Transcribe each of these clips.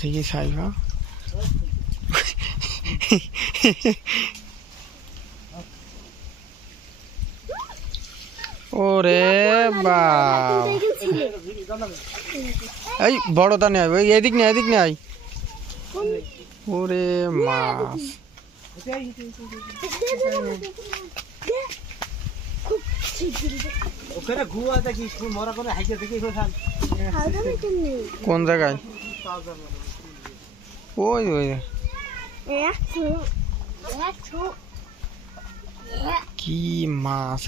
ठीक है साहिबा ওরে বাপ এই বড়টা নেই ওই এদিক নেই ওরে মাছ কোন জায়গায় ওই ওই কি মাছ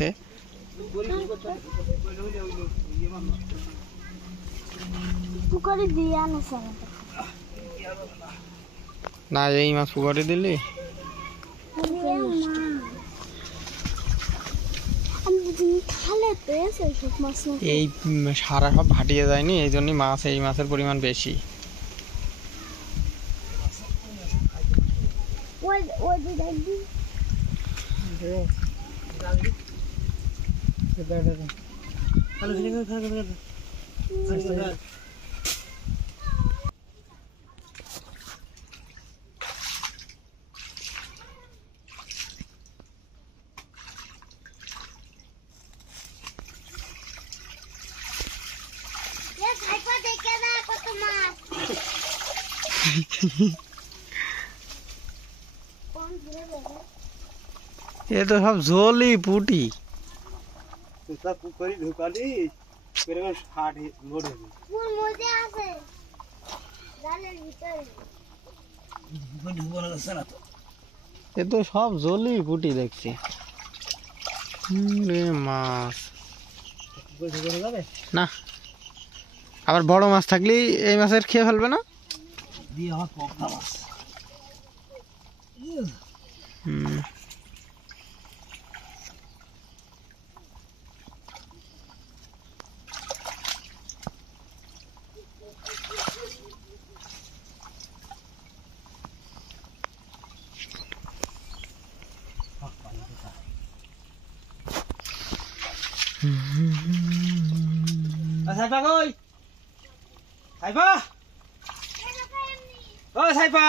না এই মাছ পুকুরে দিলি এই সারা সব ভাটিয়ে যায়নি এই জন্য মাছ এই মাছের পরিমাণ বেশি ये तो सब झोली पुटी सब पुकरी ढुकाली मेरे में हार्ड लोड है फूल मुझे आसे डाले भीतर कोई ढुको ना सना तो ये तो सब झोली पुटी देखছি রে মাছ कोई ढुको ना যাবে না আবার বড় মাছ থাকলে এই মাছের খেয়ে ফেলবে না দিয়ে আমার পকটা মাছ সাইফা কই সাইফা ও সাইফা